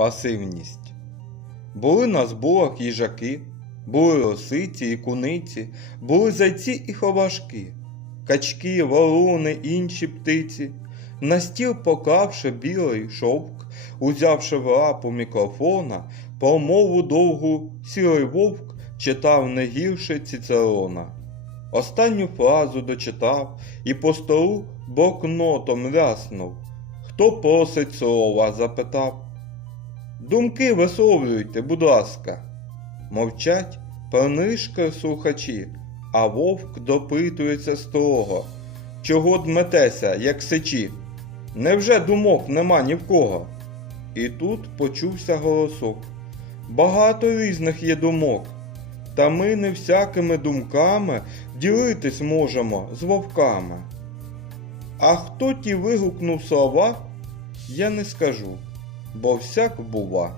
пасивність. Були на зборах їжаки, були лосиці і куниці, були зайці і ховашки, качки, ворони, інші птиці. На стіл поклавши білий шовк, узявши в лапу мікрофона, промову довгу сірий вовк читав не гірше Цицерона. Останню фразу дочитав і по столу блокнотом ляснув. Хто просить слова? запитав. Думки висловлюйте, будь ласка. Мовчать пронишки слухачі, а вовк допитується строго. Чого дметеся, як сечі? Невже думок нема ні в кого? І тут почувся голосок. Багато різних є думок, та ми не всякими думками ділитись можемо з вовками. А хто ті вигукнув слова, я не скажу, бо всяк бува.